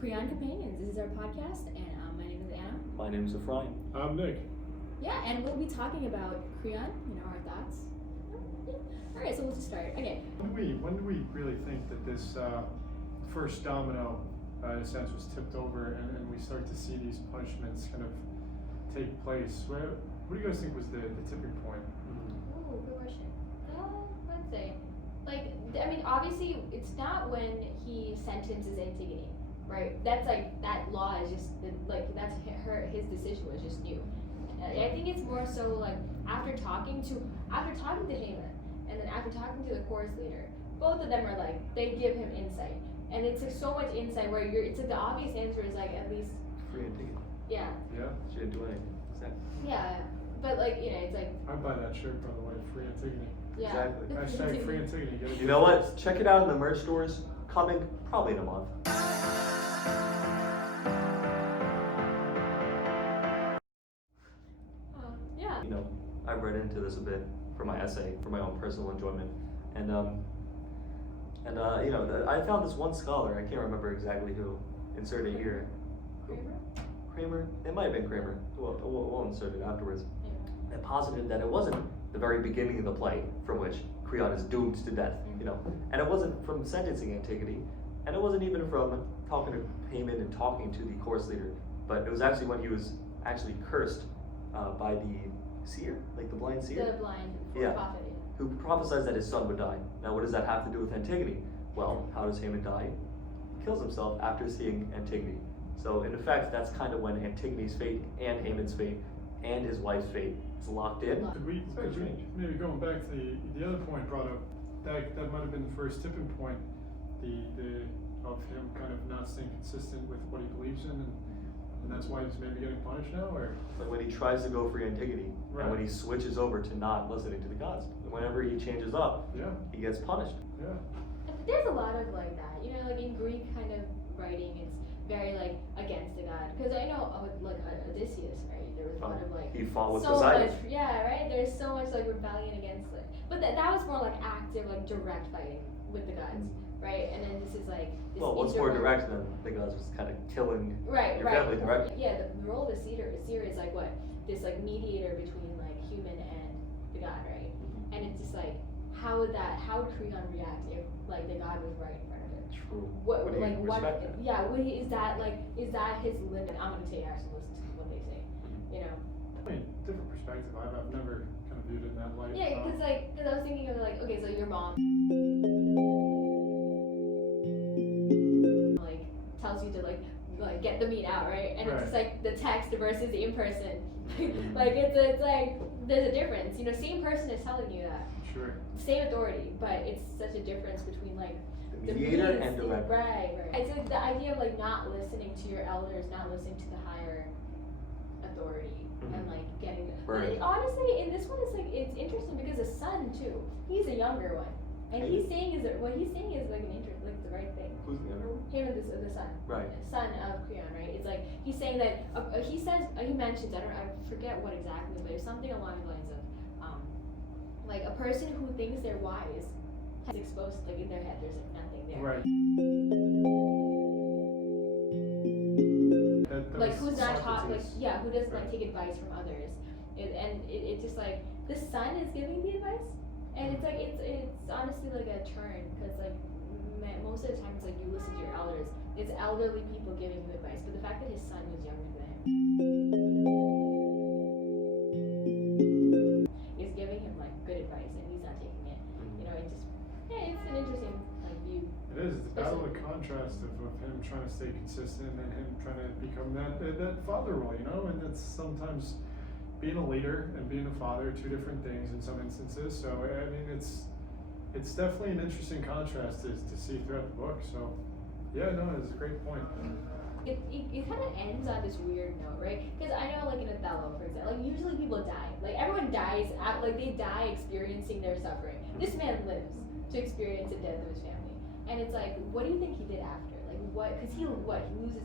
Creon Companions. This is our podcast, and my name is Anna. My name is Ephraim. I'm Nick. Yeah, and we'll be talking about Creon, our thoughts. Yeah. All right, so we'll just start. Okay. When do we really think that this first domino, in a sense, was tipped over, and we start to see these punishments kind of take place? What do you guys think was the tipping point? Oh, good question. Let's say, obviously, it's not when he sentences Antigone, right? That's that law is just that's his decision was just new. I think it's more so after talking to Haman, and then after talking to the chorus leader, both of them are they give him insight, and it's so much insight where the obvious answer is at least Free Antigone. Yeah. Yeah. She didn't do anything. Exactly. Yeah, but it's I'd buy that shirt, by the way, Free Antigone. yeah. Exactly. Hashtag Free Antigone. Get it. You know what? Check it out in the merch stores. Coming probably in a month. Yeah. I read into this a bit for my essay, for my own personal enjoyment, and I found this one scholar. I can't remember exactly who. Insert it here. Kramer? It might have been Kramer. We'll insert it afterwards. Yeah. That posited that it wasn't the very beginning of the play from which Creon is doomed to death, and it wasn't from sentencing Antigone, and it wasn't even from talking to Haman and talking to the chorus leader, but it was actually when he was actually cursed by the seer, the blind seer. The blind prophet. Who prophesied that his son would die. Now, what does that have to do with Antigone? Well, how does Haman die? He kills himself after seeing Antigone. So, in effect, that's kind of when Antigone's fate and Haman's fate and his wife's fate is locked in. Could we maybe going back to the other point brought up, that might have been the first tipping point, the of him kind of not staying consistent with what he believes in, and that's why he's maybe getting punished now, or Like when he tries to go free Antigone, Right. and when he switches over to not listening to the gods. Whenever he changes up, yeah, he gets punished. yeah. There's a lot of that. In Greek kind of writing, it's very against the god. Because I know Odysseus, right? There was a lot of He fought with so Poseidon. much, yeah, right. There's so much rebellion against it. But that was more active, direct fighting with the gods, right? And then this is this Well, what's more direct than the gods was kind of killing right, your right. family directly. Yeah, the role of the seer is what this mediator between human and the god, right? And it's just how would Creon react if the god was right in front of him? True. What Would he respect it? Yeah, is that his limit? I'm gonna say actually listen to what they say, I mean, different perspective. I've never kind of viewed it in that light. Yeah, because I was thinking of okay, so your mom tells you to get the meat out, right? And it's just the text versus the in person. it's there's a difference. Same person is telling you that. Sure. Same authority, but it's such a difference between The mediator means, and direct. Right. It's the idea of not listening to your elders, not listening to the higher authority, and getting. Right. Honestly, in this one, it's interesting because the son too. He's a younger one, and he's saying what he's saying is the right thing. Who's the other one? Him and the son. Right. Son of Creon, right? It's he's saying that he says he mentions I forget what exactly, but it's something along the lines of a person who thinks they're wise has exposed in their head there's nothing there. Right. Who's not taught Socrates. who doesn't Right. take advice from others, it's just the son is giving the advice, and it's it's honestly a turn because most of the time it's you listen to your elders. It's elderly people giving you advice, but the fact that his son was younger than him is giving him good advice, and he's not taking it. It's an interesting view. It is. It's a battle of contrast of him trying to stay consistent and him trying to become that father role, and that's sometimes being a leader and being a father, two different things in some instances. So I mean, it's definitely an interesting contrast to see throughout the book. So yeah, no, it's a great point. It kind of ends on this weird note, right? Because I know, in Othello, for example, usually people die. Everyone dies, they die experiencing their suffering. This man lives to experience the death of his family. And it's what do you think he did after? Because he loses,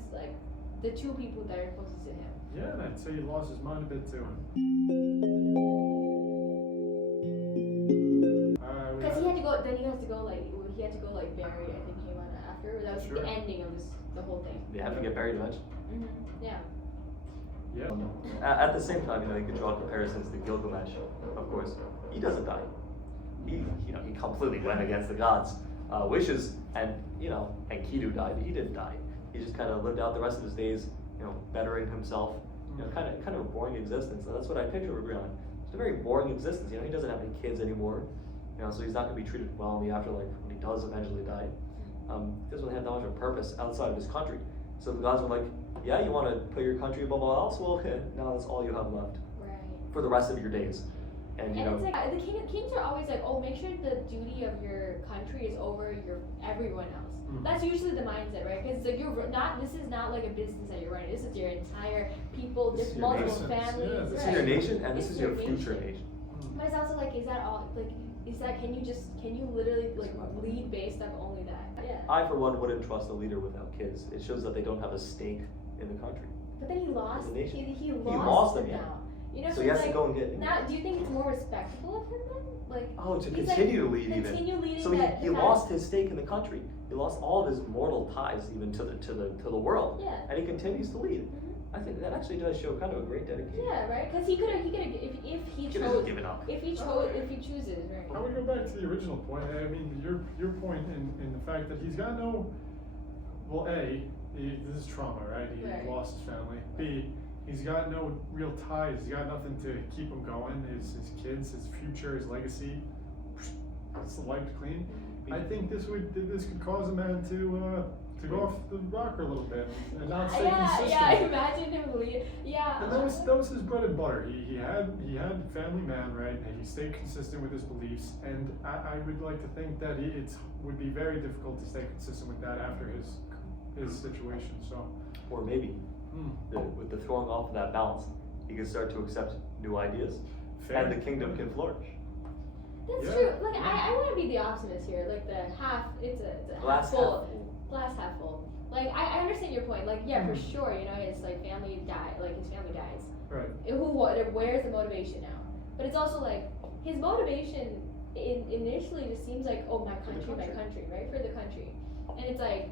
the two people that are closest to him. Yeah, and I'd say he lost his mind a bit too. Because he had to go, then he has to go, he had to go, bury, I think, Haman after. That was Sure. the ending of this the whole thing. They have to get buried eventually. Yeah. Yeah. At the same time, you can draw comparisons to Gilgamesh. Of course, he doesn't die. He completely went against the gods' wishes, and and Kidu died. He didn't die. He just kind of lived out the rest of his days, bettering himself. Kind of a boring existence. And that's what I picture with Creon. It's a very boring existence. He doesn't have any kids anymore. So he's not going to be treated well in the afterlife when he does eventually die. He doesn't really have that much of a purpose outside of his country. So the gods are like, yeah, you want to put your country above all else? Well, now that's all you have left Right. for the rest of your days. And it's like the kings are always like, oh, make sure the duty of your country is over everyone else. That's usually the mindset, right? Because like this is not like a business that you're running. This is your entire people, This is just your multiple nation. families. Yeah, this right. is your nation, and this It's is your your future nation. nation. But it's also like, is that all? Like, is that can you literally like lead based on only that? Yeah. I, for one, wouldn't trust a leader without kids. It shows that they don't have a stake in the country. But then he lost. The nation. He lost them them, yeah. now. So he has it's to like, go and get. now, do you think it's more respectable of him then? Like. Oh, to he's continue like, to lead even. Continue leading. So he lost his stake in the country. He lost all of his mortal ties even to the world. Yeah. And he continues to lead. I think that actually does show kind of a great dedication. Yeah, right. Because he could have if he He could have chose given up. if he chooses, right. I would go back to the original point. I mean, your point in the fact that he's got no. Well, this is trauma, right? He Right. lost his family. B, he's got no real ties. He's got nothing to keep him going. His kids, his future, his legacy. It's wiped clean. I think this could cause a man to go off the rocker a little bit and not stay consistent. Yeah, imagine him lead. Yeah. And that was his bread and butter. He had family man, right? And he stayed consistent with his beliefs. And I would like to think that it would be very difficult to stay consistent with that after his situation. So, Or maybe with the throwing off of that balance, he can start to accept new ideas, fair. and the kingdom can flourish. That's Yeah. true. Like I want to be the optimist here. Like the half, it's a Glass half full. half full. Glass half full. Like I understand your point. Like yeah, for sure. His like family died. Like his family dies. Right. Where's the motivation now? But it's also like his motivation initially just seems like, oh, my country, right? For the country. And it's like,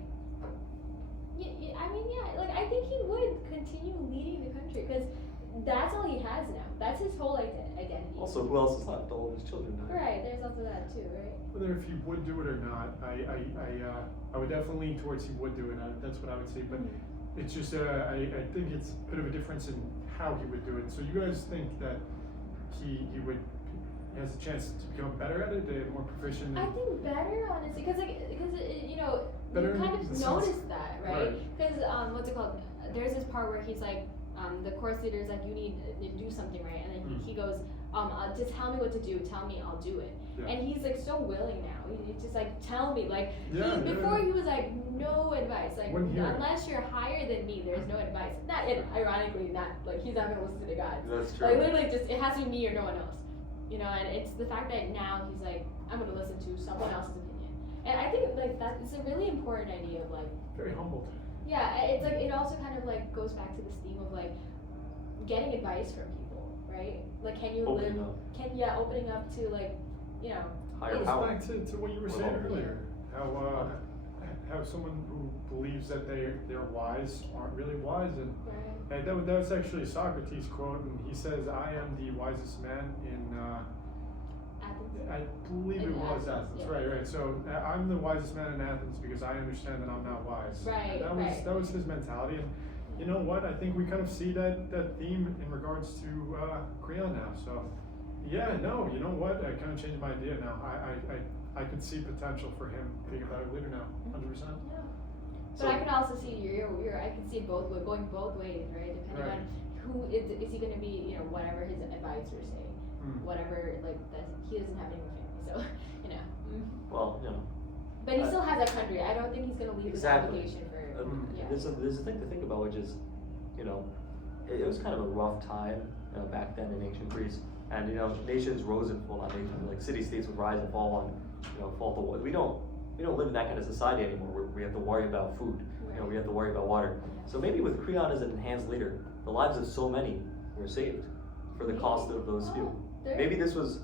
like I think he would continue leading the country because that's all he has now. That's his whole identity. Also, who else is left? All of his children died. Right, there's also that too, right? Whether if he would do it or not, I would definitely lean towards he would do it. That's what I would say. But it's just I think it's a bit of a difference in how he would do it. So you guys think that he has a chance to become better at it, more proficient? I think better, honestly, because Better you kind of in the sense- notice that, right? Because what's it called? There's this part where he's like, the course leader's like, you need to do something, right? And then he goes, just tell me what to do. Tell me, I'll do it. Yeah. And he's like so willing now. He's just like, tell me. Like Yeah, he was like, no advice. Like Wouldn't hear it. unless you're higher than me, there's no advice. Not ironically, not like he's not gonna listen to the gods. That's true. Like literally, just it has to be me or no one else. And it's the fact that now he's like, I'm gonna listen to someone else's opinion. And I think like that is a really important idea of like. Very humbled. Yeah, it's like it also kind of like goes back to this theme of like getting advice from people, right? Like, can you Opening live? up. Opening up to like, Higher Goes power. back to what you were Well, saying yeah. earlier. How someone who believes that they're wise aren't really wise, and right? that was actually a Socrates quote, and he says, "I am the wisest man in." Athens. I believe In it was Athens, Athens, yeah. right. So I'm the wisest man in Athens because I understand that I'm not wise. Right, And that was his mentality, and you know what? I think we kind of see that theme in regards to Creon now. So yeah, no, you know what? I kind of changed my idea now. I could see potential for him being a better leader now, 100%. Yeah. So- But I can also see I can see it going both ways, right? Depending on who is he going to be, whatever his advisors say, whatever like that. He doesn't have any more family, so Well, But he still has that country. I don't think he's going to leave Exactly. this obligation for. Yeah. There's a thing to think about, which is, it was kind of a rough time back then in ancient Greece, and nations rose and fall. Not nations, like city-states would rise and fall on, fall to war. We don't live in that kind of society anymore. Where we have to worry about food. Right. We have to worry about water. So maybe with Creon as an enhanced leader, the lives of so many were saved for the cost of those few. Maybe this was,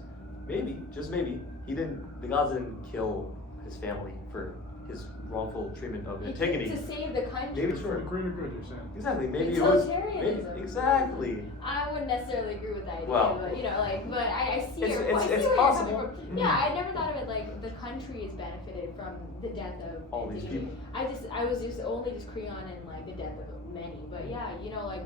just maybe, the gods didn't kill his family for his wrongful treatment of Antigone. To save the country. Maybe For the greater good, you're saying. Exactly. Maybe it was. Utilitarianism. Exactly. I wouldn't necessarily agree with that idea, Well, but but I see it's- your it's- point. I it's see where possible. you're coming from. Yeah, I never thought of it like the country is benefited from the death of All these Antigone. people. I was just only just Creon and like the death of many, but yeah, like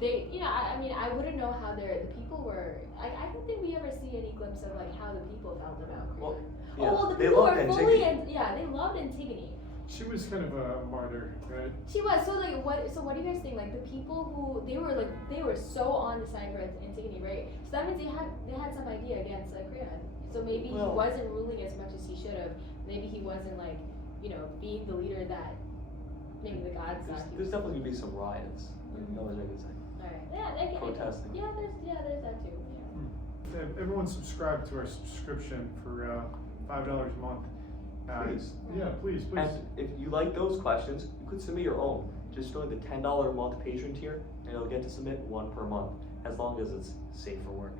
they, I wouldn't know how the people were. I don't think we ever see any glimpse of like how the people felt about Creon. Well, the they people loved were fully Antigone. they loved Antigone. She was kind of a martyr, right? She was so like what? So what do you guys think? Like the people who they were so on the side of Antigone, right? So that means they had some idea against Creon. So maybe he wasn't ruling as much as he should have. Maybe he wasn't like being the leader that maybe the gods thought he There's was. definitely gonna be some riots. That was I could say. Alright. Yeah, Protesting. there's that too. Yeah. Everyone subscribe to our subscription for $5 a month. Please. Yeah, please. And if you like those questions, you could submit your own. Just join the $10 a month patron tier, and you'll get to submit one per month, as long as it's safe for work.